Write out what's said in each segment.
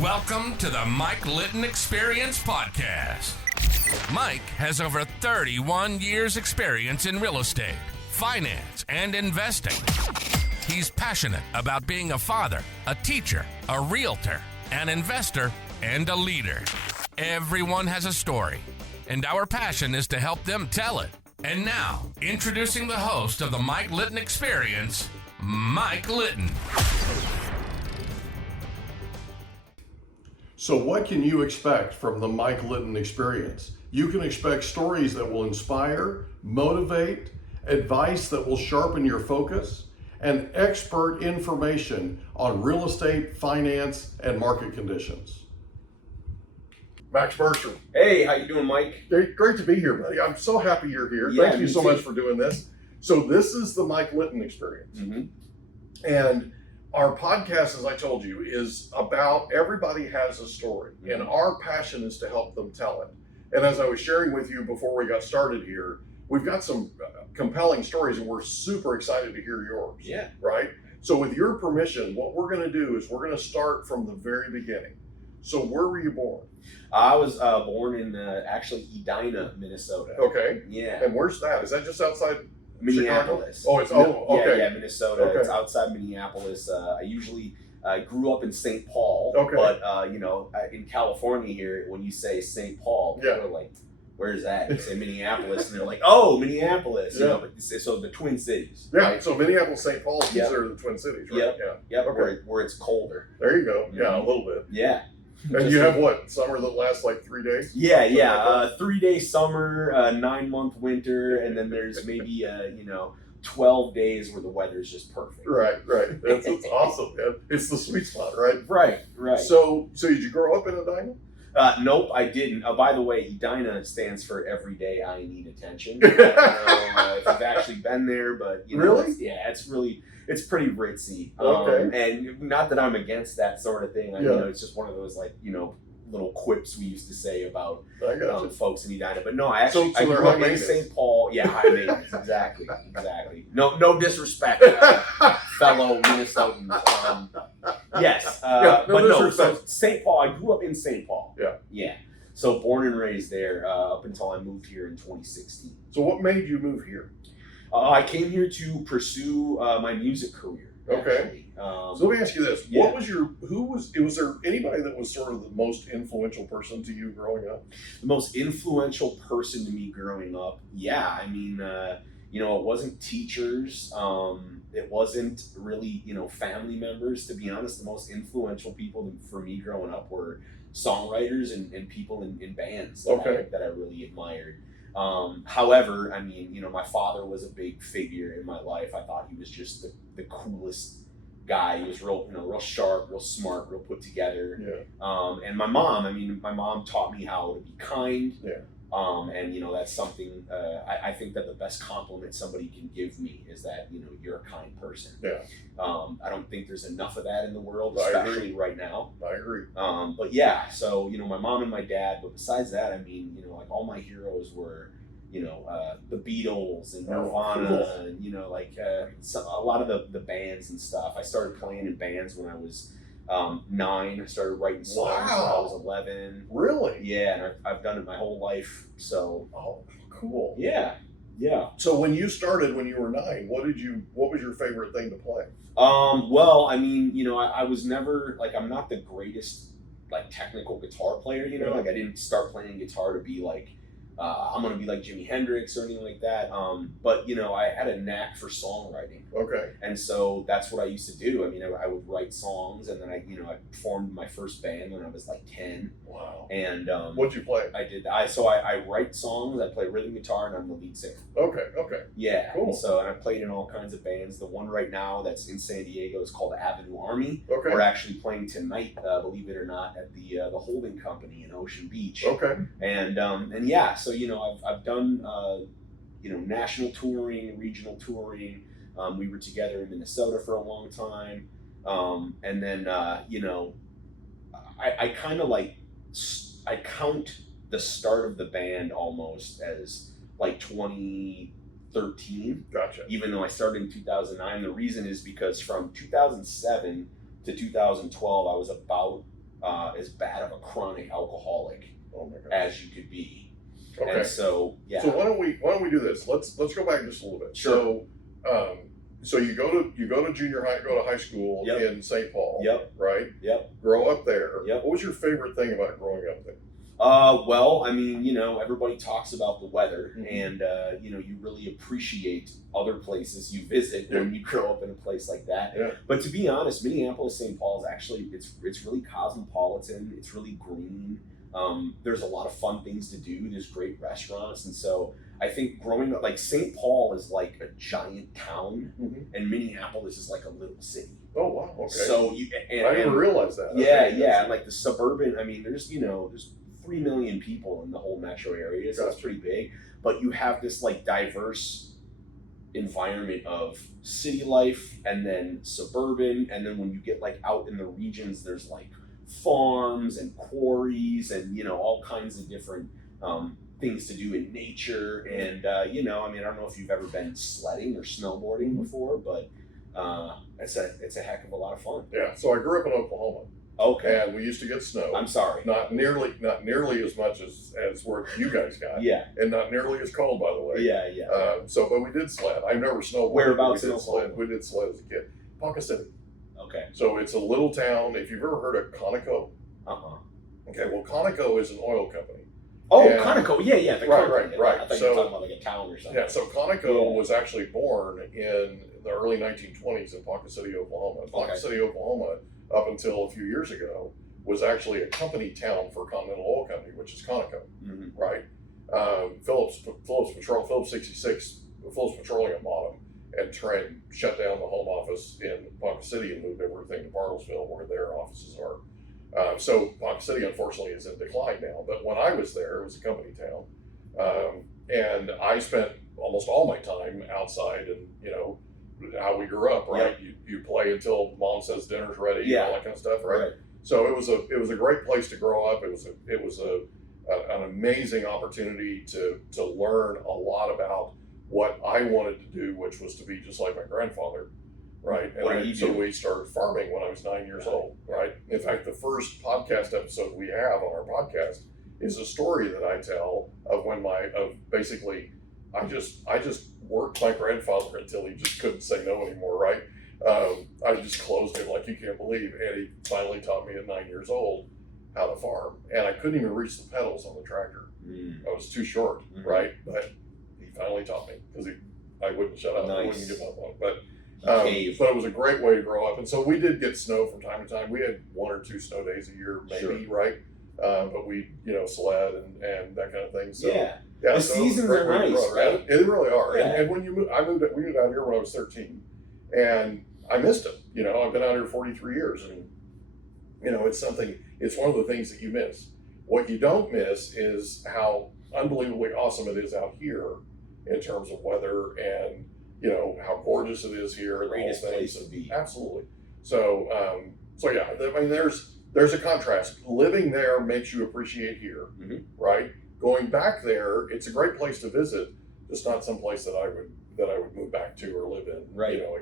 Welcome to the Mike Litton Experience Podcast. Mike has over 31 years experience in real estate, finance, and investing. He's passionate about being a father, a teacher, a realtor, an investor, and a leader. Everyone has a story, and our passion is to help them tell it. And now, introducing the host of the Mike Litton Experience, Mike Litton. So what can you expect from the Mike Litton Experience? You can expect stories that will inspire, motivate, advice that will sharpen your focus, and expert information on real estate, finance, and market conditions. Max Bergstrom. Hey, how you doing, Mike? Great to be here, buddy. I'm so happy you're here. Yeah, Thank you so much for doing this. So this is the Mike Litton Experience. And our podcast, as I told you, is about everybody has a story, and our passion is to help them tell it. And as I was sharing with you before we got started here, we've got some compelling stories, and we're super excited to hear yours. Yeah. Right? So with your permission, what we're going to do is we're going to start from the very beginning. So where were you born? I was born in actually Edina, Minnesota. Okay. Yeah. And where's that? Is that just outside Minneapolis. Chicago? Okay. Yeah, Minnesota. Okay. It's outside Minneapolis. I usually grew up in St. Paul. Okay. But, in California here, when you say St. Paul, people are like, where's that? You say Minneapolis, and they're like, oh, Minneapolis. Yeah. But so the Twin Cities. Yeah, Right? so Minneapolis, St. Paul, these are the Twin Cities, right? Yep. Yeah. Yep, Okay. where it's colder. There you go. Yeah, a little bit. Yeah. And you have what, summer that lasts like 3 days? Yeah. 3-day summer, 9-month winter, and then there's maybe 12 days where the weather's just perfect. Right. That's awesome, man. It's the sweet spot, right? Right. So did you grow up in Edina? Nope, I didn't. By the way, Edina stands for Every Day I Need Attention. I don't know if you've actually been there, but Really? It's pretty ritzy. Okay. And not that I'm against that sort of thing. It's just one of those little quips we used to say about I got you. folks in Edina. But no, I So I they're grew high up in maintenance. St. Paul. Yeah, high maintenance. Exactly. No disrespect, fellow Minnesotans. Yes. So St. Paul, I grew up in St. Paul. Yeah. So born and raised there up until I moved here in 2016. So what made you move here? I came here to pursue my music career. Okay. Actually. So let me ask you this. Yeah. Was there anybody that was sort of the most influential person to you growing up? The most influential person to me growing up? Yeah. I mean, it wasn't teachers. It wasn't really, family members. To be honest, the most influential people for me growing up were songwriters and people in bands that I really admired. However, I mean, my father was a big figure in my life. I thought he was just the coolest guy. He was real sharp, real smart, real put together. Yeah. And my mom taught me how to be kind. Yeah. And that's something I think that the best compliment somebody can give me is that you're a kind person. Yeah. I don't think there's enough of that in the world, I agree. especially right now. I agree. But yeah, so my mom and my dad. But besides that, I mean, all my heroes were the Beatles and Nirvana, and a lot of the bands and stuff. I started playing in bands when I was 9. I started writing songs when I was 11. Really? Yeah, and I've done it my whole life. So. Oh, cool. Yeah. So when you started when you were 9, what was your favorite thing to play? Well, I mean, I was never I'm not the greatest technical guitar player. I didn't start playing guitar to be I'm gonna be like Jimi Hendrix or anything like that. But I had a knack for songwriting. Okay. And so that's what I used to do. I mean, I would write songs, and then I formed my first band when I was 10. Wow. And what'd you play? I did. I write songs. I play rhythm guitar, and I'm the lead singer. Okay. Yeah. Cool. And I played in all kinds of bands. The one right now that's in San Diego is called Avenue Army. Okay. We're actually playing tonight, believe it or not, at the Holding Company in Ocean Beach. Okay. And yeah, so I've done national touring, regional touring. We were together in Minnesota for a long time, and then I kind of I count the start of the band almost as 2013. Gotcha. Even though I started in 2009. The reason is because from 2007 to 2012, I was about as bad of a chronic alcoholic as you could be. Okay. And so, yeah. So why don't we do this? Let's go back just a little bit. Sure. So you go to junior high, go to high school in St. Paul. Yep. Right. Yep. Grow up there. Yep. What was your favorite thing about growing up there? Well, I mean, everybody talks about the weather, Mm-hmm. and you really appreciate other places you visit when you grow up in a place like that. Yeah. But to be honest, Minneapolis, St. Paul is actually it's really cosmopolitan. It's really green. There's a lot of fun things to do. There's great restaurants, and so I think growing up, like St. Paul is like a giant town, and Minneapolis is like a little city. Oh wow! Okay. So I didn't realize that. Yeah, like the suburban. I mean, there's 3 million people in the whole metro area, so it's pretty big. But you have this like diverse environment of city life, and then suburban, and then when you get like out in the regions, there's like farms and quarries, and all kinds of different things to do in nature. And I mean, I don't know if you've ever been sledding or snowboarding before, but it's a heck of a lot of fun. Yeah. So I grew up in Oklahoma. Okay. And we used to get snow. I'm sorry. Not nearly as much as what you guys got. Yeah. And not nearly as cold, by the way. Yeah. But we did sled. I've never snowboarded. Whereabouts in sled? Oklahoma? We did sled as a kid. Ponca City. Okay. So it's a little town. If you've ever heard of Conoco. Okay. Well, Conoco is an oil company. Oh, And- Conoco. Yeah. The company. Right. I thought you were talking about like a town or something. Yeah. So Conoco was actually born in the early 1920s in Ponca City, Oklahoma. Ponca City, Oklahoma, up until a few years ago, was actually a company town for Continental Oil Company, which is Conoco, right? Phillips 66, Phillips Petroleum bought them and shut down the home office in Ponca City and moved everything to Bartlesville, where their offices are. So Ponca City, unfortunately, is in decline now. But when I was there, it was a company town, and I spent almost all my time outside, and how we grew up, right? Yep. You play until mom says dinner's ready, and all that kind of stuff, right? So it was a great place to grow up. It was an amazing opportunity to learn a lot about what I wanted to do, which was to be just like my grandfather, right? And so we started farming when I was 9 years old, right? In fact, the first podcast episode we have on our podcast is a story that I tell of basically I just worked my grandfather until he just couldn't say no anymore, right? I just closed it like you can't believe, and he finally taught me at 9 years old how to farm, and I couldn't even reach the pedals on the tractor. I was too short, right? But he finally taught me because I wouldn't shut up. I wouldn't give up on it. But it was a great way to grow up, and so we did get snow from time to time. We had 1 or 2 snow days a year, maybe, right? But we sled and that kind of thing. So the seasons are nice, right? They really are. Yeah. And when we moved out here when I was 13, and I missed it. I've been out here 43 years, and it's one of the things that you miss. What you don't miss is how unbelievably awesome it is out here in terms of weather, and how gorgeous it is here. And Greatest place to be. Absolutely. So yeah, I mean, there's a contrast. Living there makes you appreciate here, right? Going back there, it's a great place to visit, just not some place that I would move back to or live in,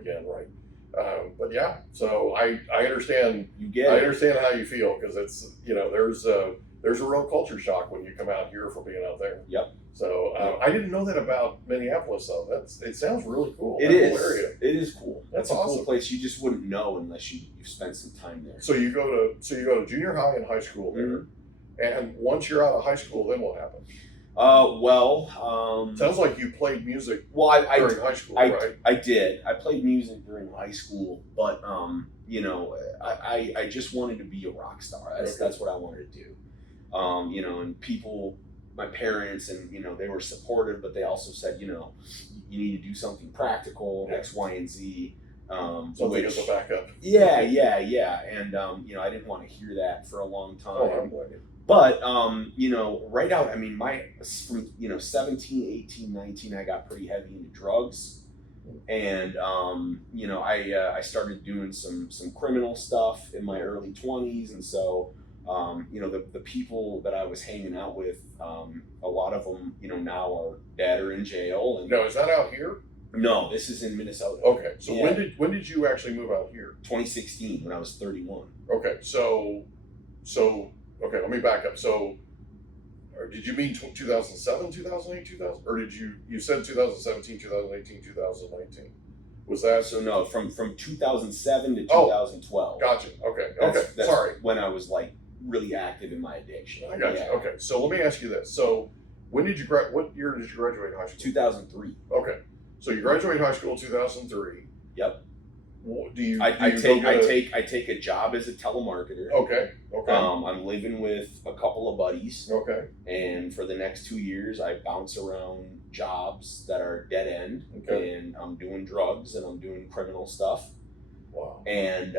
again, right? But yeah, so I understand. I understand how you feel, because it's there's a real culture shock when you come out here from being out there. Yep. So I didn't know that about Minneapolis, though. It sounds really cool. It is. It is cool. That's a awesome. Cool place you just wouldn't know unless you spent some time there. So you go to junior high and high school there, and once you're out of high school, then what happens? Sounds like you played music during high school, right? I did. I played music during high school, but I just wanted to be a rock star. That's what I wanted to do. And people, my parents, and they were supportive, but they also said, you need to do something practical, X, Y, and Z. Something as a backup. Yeah. And I didn't want to hear that for a long time. Oh, I'm glad. But, right out, I mean, from 17, 18, 19, I got pretty heavy into drugs. And, I started doing some criminal stuff in my early 20s. And so, the people that I was hanging out with, a lot of them, now are dead or in jail. And now, is that out here? No, this is in Minnesota. Okay. So when did you actually move out here? 2016, when I was 31. Okay. So okay, let me back up. So, did you mean 2007, 2008, 2000, or did you said 2017, 2018, 2019? Was that So no, from 2007 to 2012. Gotcha. Okay. That's Sorry. when I was like really active in my addiction. I got you. Okay. So let me ask you this. So what year did you graduate high school? 2003. Okay. So you graduate high school in 2003. Yep. I take a job as a telemarketer. Okay. I'm living with a couple of buddies. Okay. And for the next 2 years, I bounce around jobs that are dead end. Okay. And I'm doing drugs and I'm doing criminal stuff. Wow. And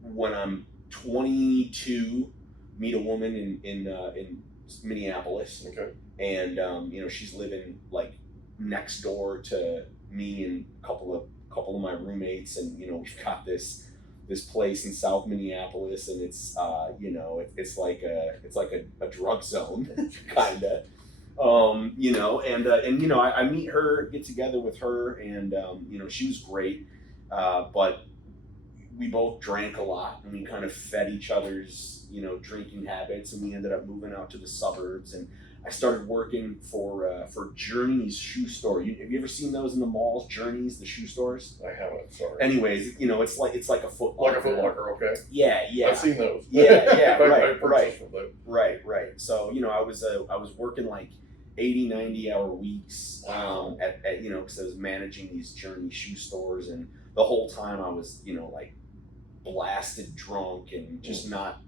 when I'm 22, meet a woman in Minneapolis. Okay. And she's living like next door to me and a couple of my roommates, and we've got this place in South Minneapolis, and it's it's like a drug zone kind of. I meet her, get together with her, and she was great, but we both drank a lot, and we kind of fed each other's drinking habits, and we ended up moving out to the suburbs, and I started working for Journey's shoe store. Have you ever seen those in the malls? Journey's, the shoe stores. I haven't. Sorry. Anyways, it's like a Foot Locker. Like a Foot Locker, okay. Yeah. I've seen those. Yeah. Right. So I was working like 80, 90-hour weeks at because I was managing these Journey shoe stores, and the whole time I was like blasted drunk and just not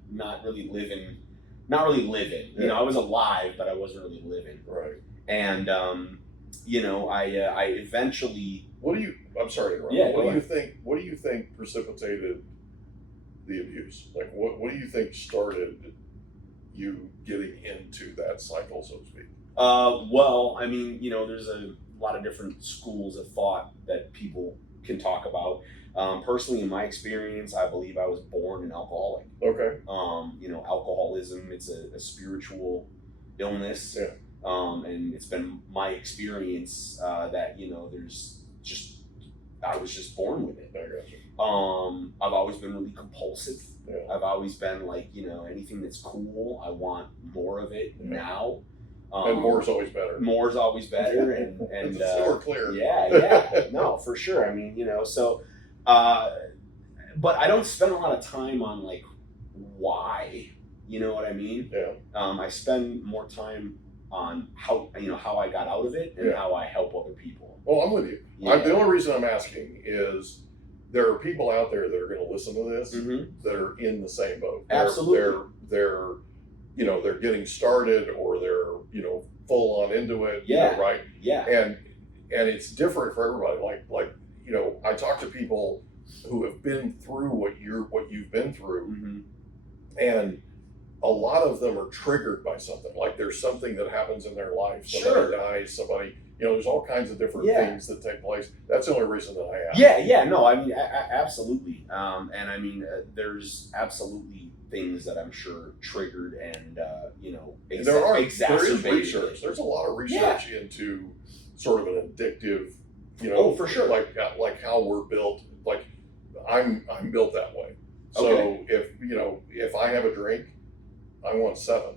really living. Not really living. Yeah. I was alive, but I wasn't really living. Right. And I eventually. I'm sorry to interrupt. Yeah. What do you think precipitated the abuse? Like, what do you think started you getting into that cycle, so to speak? Well, I mean, there's a lot of different schools of thought that people can talk about. Personally, in my experience, I believe I was born an alcoholic. Okay. Alcoholism, it's a spiritual illness. Yeah. And it's been my experience that, I was just born with it. I got you. I've always been really compulsive. Yeah. I've always been like, anything that's cool, I want more of it now. And more's always better. More's always better. And so clear. Yeah. No, for sure. I mean, but I don't spend a lot of time on like why, you know what I mean? Yeah. I spend more time on how I got out of it and how I help other people. Well, I'm with you. Yeah. The only reason I'm asking is there are people out there that are going to listen to this that are in the same boat. Absolutely. They're getting started, or they're full on into it. Yeah. Right. Yeah. And it's different for everybody. Like I talk to people who have been through what you've been through, and a lot of them are triggered by something. Like there's something that happens in their life. Somebody dies. Somebody. There's all kinds of different things that take place. That's the only reason that I ask. Yeah. No, I mean, absolutely. And I mean, there's absolutely things that I'm sure triggered and there is exacerbated. research. There's a lot of research into sort of an addictive. For sure. Like how we're built. Like I'm built that way. So if I have a drink, I want 7,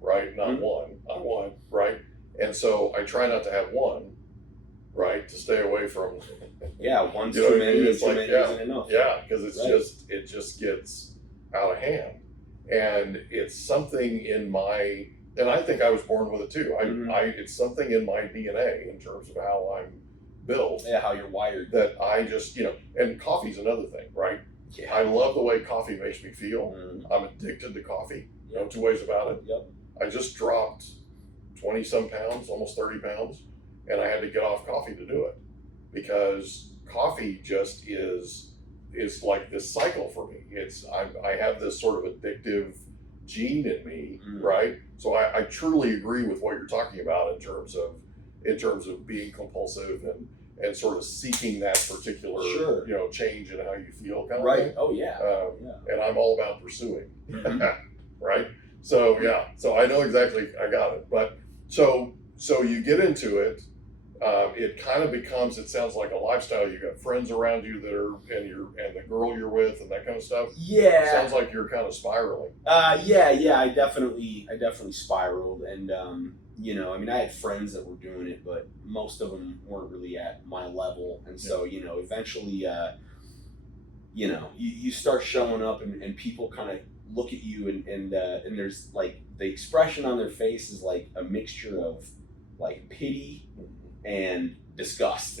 right? Not 1. I want, right? And so I try not to have 1, right? To stay away from. One's too many. It's too like, many isn't enough. Yeah, because it just gets out of hand, and it's something in my. And I think I was born with it too. It's something in my DNA in terms of how I'm built. Yeah, how you're wired. That I just and coffee's another thing, right? Yeah. I love the way coffee makes me feel. I'm addicted to coffee. No two ways about it. Yep. I just dropped 20-some pounds, almost 30 pounds, and I had to get off coffee to do it because coffee just is like this cycle for me. I have this sort of addictive gene in me, right? So I truly agree with what you're talking about in terms of being compulsive and sort of seeking that particular change in how you feel kind of thing. Oh yeah. And I'm all about pursuing. Right? So I know exactly, I got it. But so you get into it, it kind of becomes, it sounds like a lifestyle. You got friends around you that are, and the girl you're with and that kind of stuff. Yeah. It sounds like you're kind of spiraling. Yeah, I definitely spiraled, and you know, I mean, I had friends that were doing it, but most of them weren't really at my level, and so, you know, eventually, you know, you start showing up, and people kind of look at you, and there's like the expression on their face is like a mixture of like pity and disgust.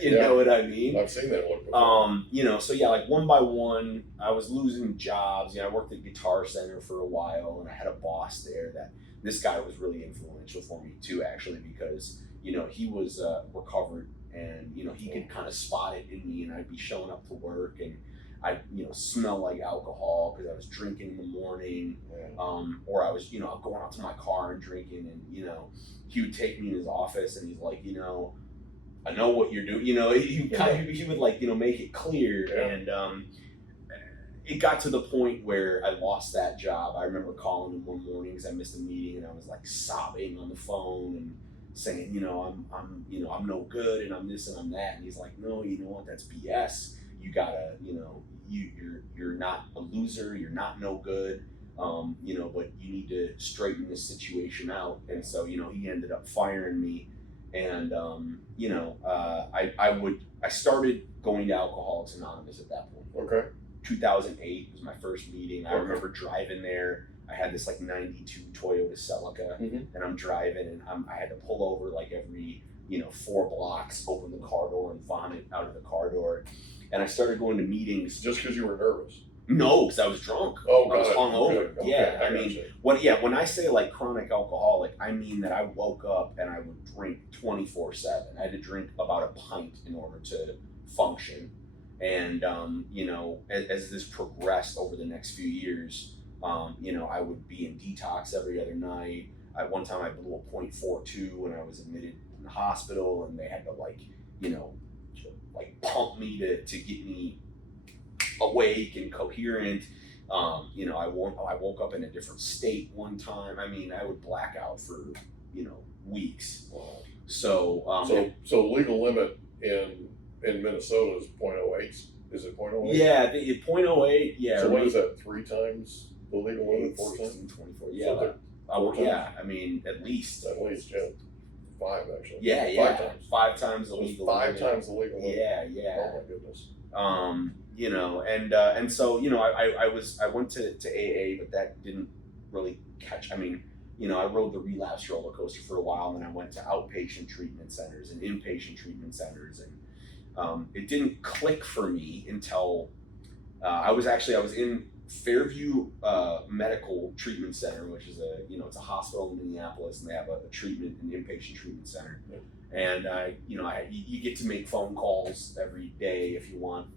You know what I mean? I've seen that look before. You know, so yeah, like one by one, I was losing jobs. You know, I worked at Guitar Center for a while, and I had a boss there that this guy was really influential for me too, actually, because, you know, he was recovered, and, you know, he could kind of spot it in me, and I'd be showing up to work, and I, you know, smell like alcohol because I was drinking in the morning, or I was, you know, going out to my car and drinking, and, you know, he would take me in his office, and he's like, you know, I know what you're doing. You know, he would like, you know, make it clear, and it got to the point where I lost that job. I remember calling him one morning because I missed a meeting, and I was like sobbing on the phone and saying, you know, I'm no good, and I'm this and I'm that, and he's like, no, you know what, that's BS. You gotta, you know, you're not a loser, you're not no good, you know, but you need to straighten this situation out. And so, you know, he ended up firing me, and you know, I started going to Alcoholics Anonymous at that point. Okay. 2008 was my first meeting. I remember driving there. I had this like 92 Toyota Celica, and I'm driving, and I had to pull over like every, you know, 4 blocks, open the car door and vomit out of the car door. And I started going to meetings. Just because you were nervous? No, because I was drunk. Oh, I was hungover. Okay. Yeah, I mean, when I say like chronic alcoholic, I mean that I woke up and I would drink 24/7. I had to drink about a pint in order to function. And you know, as this progressed over the next few years, you know, I would be in detox every other night. One time I blew a .42 when I was admitted in the hospital, and they had to, like, you know, like pump me to get me awake and coherent. You know, I woke up in a different state one time. I mean, I would black out for, you know, weeks. So so legal limit in Minnesota is .08. Is it .08? Yeah, the .08. Yeah. So what is that? 3 times the legal limit? 4 times? 24. So Yeah. Four times? Yeah. I mean, at least. At least, yeah. 5 actually. Yeah. 5 times. 5 times the legal limit. 5 times the legal limit. Yeah. Oh my goodness. You know, and so, you know, I went to AA, but that didn't really catch. I mean, you know, I rode the relapse roller coaster for a while, and then I went to outpatient treatment centers and inpatient treatment centers, and it didn't click for me until I was in Fairview Medical Treatment Center, which is it's a hospital in Minneapolis, and they have a treatment and inpatient treatment center. Yeah. And you get to make phone calls every day if you want.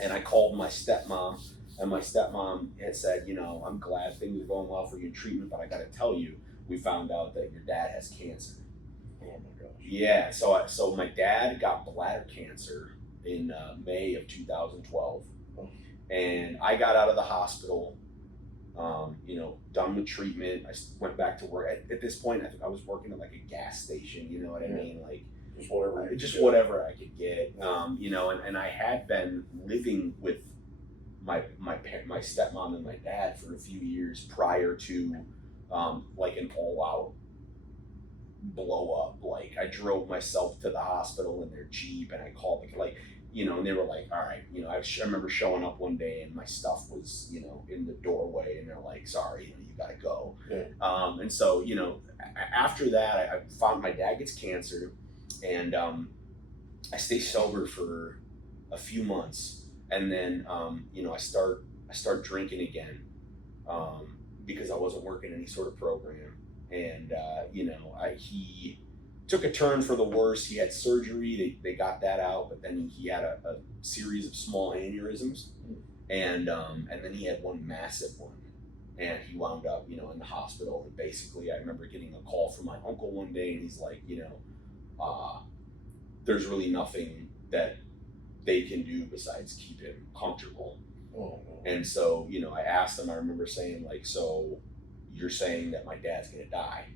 And I called my stepmom, and my stepmom had said, you know, I'm glad things are going well for you in treatment, but I got to tell you, we found out that your dad has cancer. Oh my gosh. Yeah. So my dad got bladder cancer in May of 2012, and I got out of the hospital. You know, done with treatment. I went back to work. At this point, I think I was working at like a gas station. You know what I mean? Like whatever I could get. You know, and I had been living with my stepmom and my dad for a few years prior to like an all-out blow up. Like, I drove myself to the hospital in their Jeep, and I called you know, and they were like, all right, you know, I remember showing up one day and my stuff was, you know, in the doorway, and they're like, sorry, you know, you gotta go. Yeah. And so, you know, after that, I found my dad gets cancer, and I stay sober for a few months, and then, you know, I start drinking again, because I wasn't working any sort of program, and, you know, he took a turn for the worse. He had surgery. They got that out, but then he had a series of small aneurysms, and then he had one massive one, and he wound up, you know, in the hospital. And basically, I remember getting a call from my uncle one day, and he's like, you know, there's really nothing that they can do besides keep him comfortable. Oh, no. And so, you know, I asked him. I remember saying, like, so you're saying that my dad's gonna die?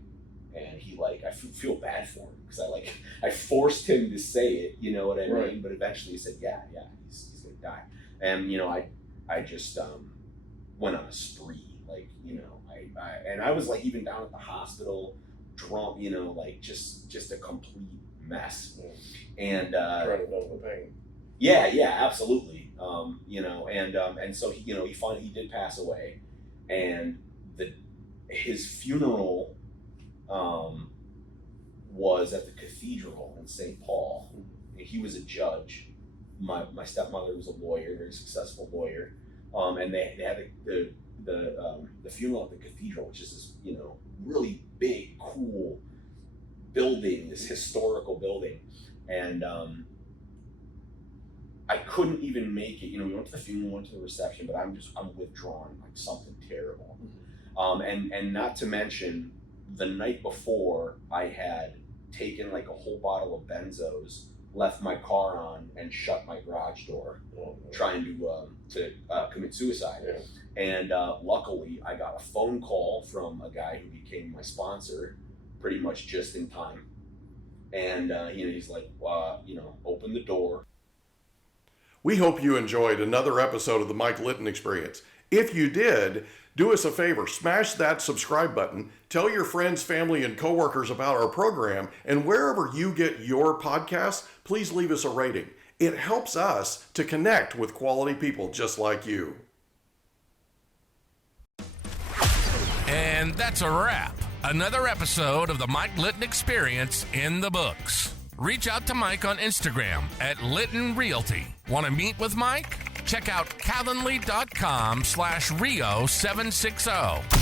And he I feel bad for him because I forced him to say it, you know what I Right. mean? But eventually he said, yeah, he's gonna die. And I just went on a spree, I was even down at the hospital, drunk, just a complete mess. And Trying to numb the pain. yeah, absolutely. And so he did pass away, and his funeral was at the cathedral in St. Paul. And he was a judge. My stepmother was a lawyer, very successful lawyer. And they had the funeral at the cathedral, which is this really big, cool building, this historical building. And I couldn't even make it. We went to the funeral, went to the reception, but I'm withdrawn, something terrible. And not to mention, the night before, I had taken a whole bottle of benzos, left my car on, and shut my garage door, trying to commit suicide. Yeah. And luckily, I got a phone call from a guy who became my sponsor, pretty much just in time. And he's like, open the door. We hope you enjoyed another episode of the Mike Litton Experience. If you did, do us a favor, smash that subscribe button, tell your friends, family, and coworkers about our program, and wherever you get your podcasts, please leave us a rating. It helps us to connect with quality people just like you. And that's a wrap. Another episode of the Mike Litton Experience in the books. Reach out to Mike on Instagram at Litton Realty. Want to meet with Mike? Check out calendly.com/Rio760.